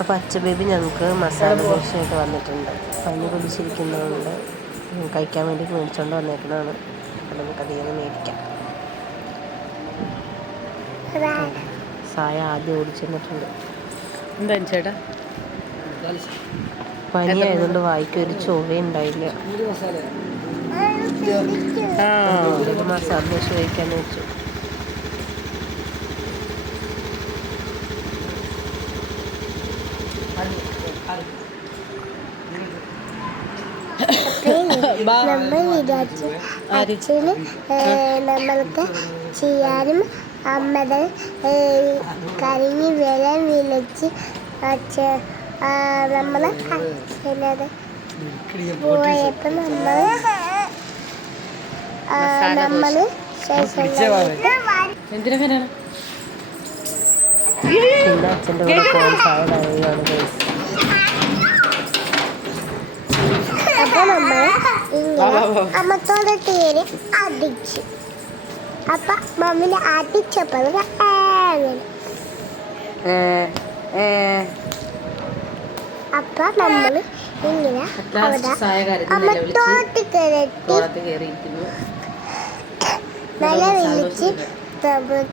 അപ്പോൾ അച്ഛ ബേബി ഞങ്ങൾക്ക് മസാല ദോശയായിട്ട് വന്നിട്ടുണ്ട്. പനി പിടിച്ചിരിക്കുന്നതുകൊണ്ട് കഴിക്കാൻ വേണ്ടി മേടിച്ചുകൊണ്ട് വന്നേക്കുന്നതാണ്. അപ്പോൾ നമുക്കധികം മേടിക്കാം. സായ ആദ്യം ഓടിച്ചെന്നിട്ടുണ്ട്. എന്താ ചേട്ടാ, പനി ആയതുകൊണ്ട് വായിക്ക് ഒരു ചൊവ്വയുണ്ടായില്ല. മസാല ദോശ കഴിക്കാന്ന് വെച്ചു. നമ്മൾ വിചാരിച്ചു അച്ഛന് നമ്മൾക്ക് ചെയ്യാനും അമ്മയുടെ കരിഞ്ഞ് വിലം വിളിച്ച് നമ്മൾ അച്ഛനത് പോയപ്പോൾ നമ്മൾ എന്തിനാണ് പിന്നെ അച്ഛൻ്റെ കൂടെ പോകാൻ സാധ്യതയാണ്. അപ്പോൾ നമ്മൾ ഇങ്ങനെ അമ്മത്തോടെ തീരെ അടിച്ചു. അപ്പം മമ്മിനെ അടിച്ചപ്പോൾ അപ്പം നമ്മൾ ഇങ്ങനെ അമ്മത്തോട്ട് കയറി നില വിളിച്ച്